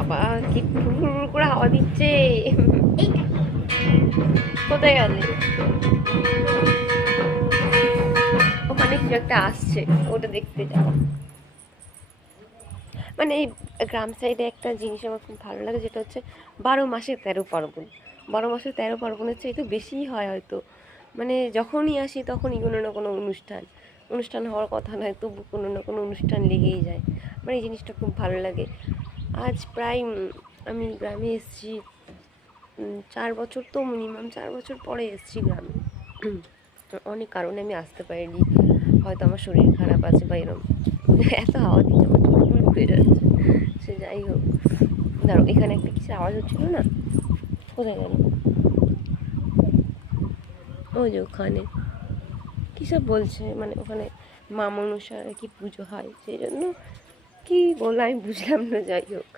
বাবা কি ফুর করে হাওয়া দিচ্ছে। কোথায় গেলে? ওখানে কিছু একটা আসছে, ওটা দেখতে যাবো। মানে এই গ্রাম সাইডে একটা জিনিস আমার খুব ভালো লাগে, যেটা হচ্ছে 12 মাসে 13 পার্বণ। 12 মাসে 13 পার্বণের চেয়ে তো বেশিই হয় হয়তো। মানে যখনই আসি তখনই কোনো না কোনো অনুষ্ঠান, অনুষ্ঠান হওয়ার কথা নয় তবু কোনো না কোনো অনুষ্ঠান লেগেই যায়। মানে এই জিনিসটা খুব ভালো লাগে। আজ প্রায় আমি গ্রামে এসেছি 4 বছর, তো মিনিমাম 4 বছর পরে এসেছি গ্রামে। অনেক কারণে আমি আসতে পারিনি, হয়তো আমার শরীর খারাপ আছে বা এরকম। এত হাওয়া দিচ্ছে আমার চুল উড়ে যাচ্ছে। সে যাই হোক, দাঁড়ো, এখানে একটা কিসের আওয়াজ হচ্ছিল না, কোথায় গেল? ওই যে ওখানে কী সব বলছে, মানে ওখানে মা মনসার কি পুজো হয় সেই জন্য কি বললো আমি বুঝলাম না, যাই হোক।